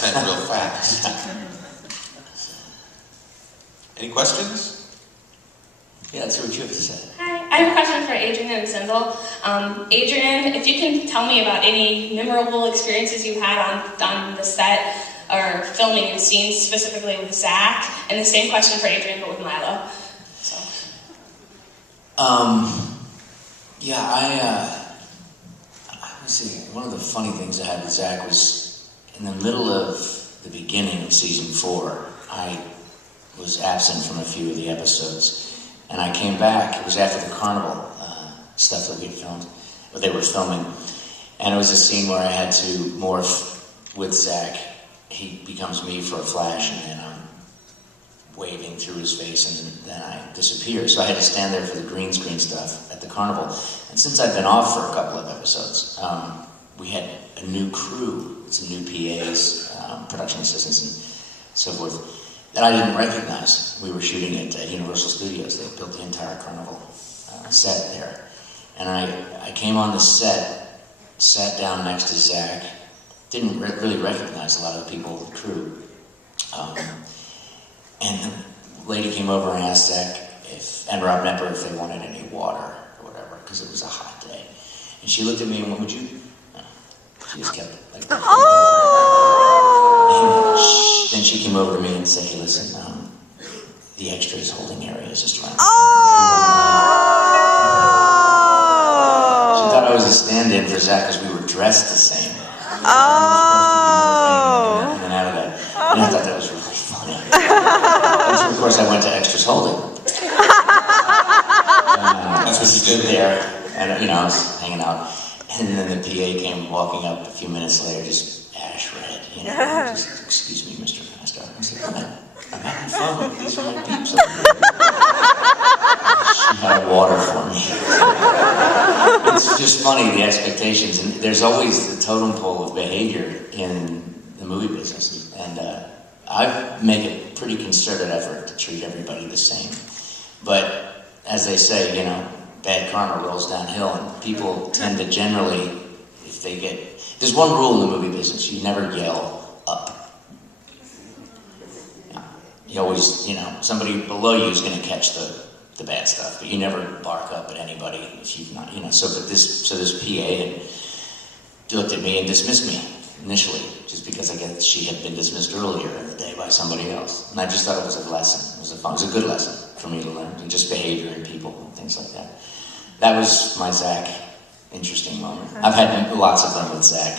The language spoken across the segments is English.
spent real fast. Any questions? Yeah, that's what you have to say. Hi, I have a question for Adrian and Sindel. Adrian, if you can tell me about any memorable experiences you had on the set or filming scenes specifically with Zach, and the same question for Adrian but with Milo. So. Let me see. One of the funny things I had with Zach was in the middle of the beginning of season 4, I was absent from a few of the episodes. And I came back, it was after the carnival stuff that we had filmed, or they were filming. And it was a scene where I had to morph with Zach. He becomes me for a flash, and then I'm waving through his face, and then I disappear. So I had to stand there for the green screen stuff at the carnival. And since I'd been off for a couple of episodes, we had a new crew, some new PAs, production assistants, and so forth, that I didn't recognize. We were shooting at Universal Studios. They built the entire carnival set there. And I came on the set, sat down next to Zach, didn't really recognize a lot of the people, the crew. And the lady came over and asked Zach and Rob Nepper if they wanted any water or whatever, because it was a hot day. And she looked at me and went, would you? No. She just kept it like that. Then she came over to me and said, hey, listen, the extras holding area is just around. She thought I was a stand-in for Zach because we were dressed the same. And then out of that, and I thought that was really funny. And so of course I went to extras holding. That's what she did there, and I was hanging out. And then the PA came walking up a few minutes later, just ash red, just, excuse me, Mr. Pastor. I said, I'm having fun. These are my peeps. She had water for me. It's just funny, the expectations. And there's always the totem pole of behavior in the movie business. And I make a pretty concerted effort to treat everybody the same. But as they say, bad karma rolls downhill, and people tend to generally, if they get... There's one rule in the movie business: you never yell up. You always, somebody below you is going to catch the bad stuff, but you never bark up at anybody if you've not, So this PA had looked at me and dismissed me initially, just because I guess she had been dismissed earlier in the day by somebody else, and I just thought it was a lesson. It was a good lesson for me to learn, and just behavior in people and things like that. That was my Zach interesting moment. I've had lots of them with Zach.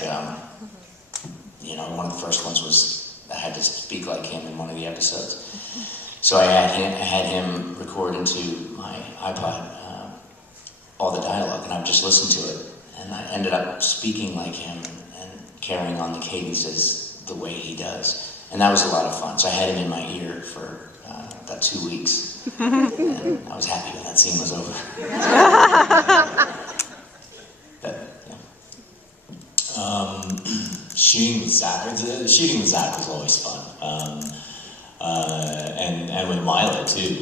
One of the first ones was I had to speak like him in one of the episodes. So I had him record into my iPod all the dialogue, and I've just listened to it, and I ended up speaking like him and carrying on the cadences the way he does. And that was a lot of fun. So I had him in my ear for about 2 weeks, and I was happy when that scene was over. Shooting with Zach was always fun, and with Milo too.